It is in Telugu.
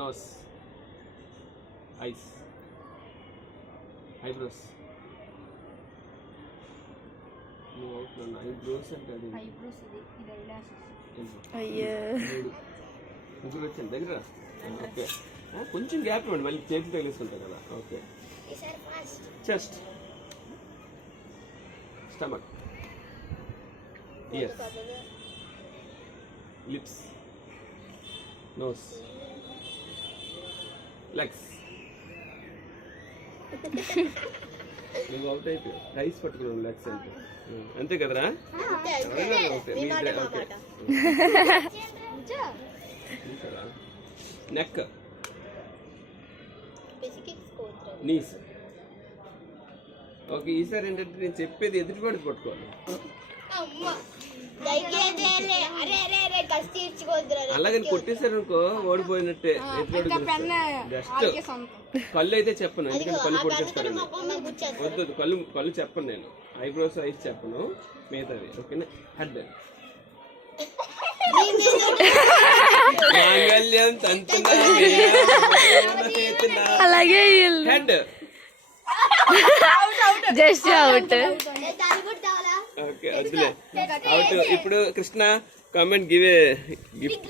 nose, eyes, eyebrows. ఐబ్రోస్ అంటే అది ఐబ్రోస్ ఇది ఐలాషెస్. అయ్యో కొంచెం వచ్చాను దగ్గర. ఓకే కొంచెం గ్యాప్ ఇవ్వండి, మళ్ళీ చేతి తగిలిస్తుంటాం కదా. Okay chest, stomach, ears, lips, nose, legs. నువ్వు అవుట్ అయిపోయావు. రైస్ పట్టుకున్నావు లెగ్స్ అంటే అంతే కదరా? Neck, knees. ఓకే ఈసారి ఏంటంటే నేను చెప్పేది ఎదుటిపడి పట్టుకోవాలి. అలాగని కొట్టేశారు అనుకో ఓడిపోయినట్టే. జస్ట్ కళ్ళు అయితే చెప్పను, ఎందుకంటే కళ్ళు పొడిచేస్తాను. వద్దు కళ్ళు చెప్పను నేను. ఐబ్రోస్ ఐస్ చెప్పను, మిగతాది ఓకేనా. హెడ్, మాంగళ్యం తంతునా అలాగే హెడ్ జస్ట్ అవుట్. ఓకే వద్దులే అవుట్. ఇప్పుడు Krishna comment give a gift.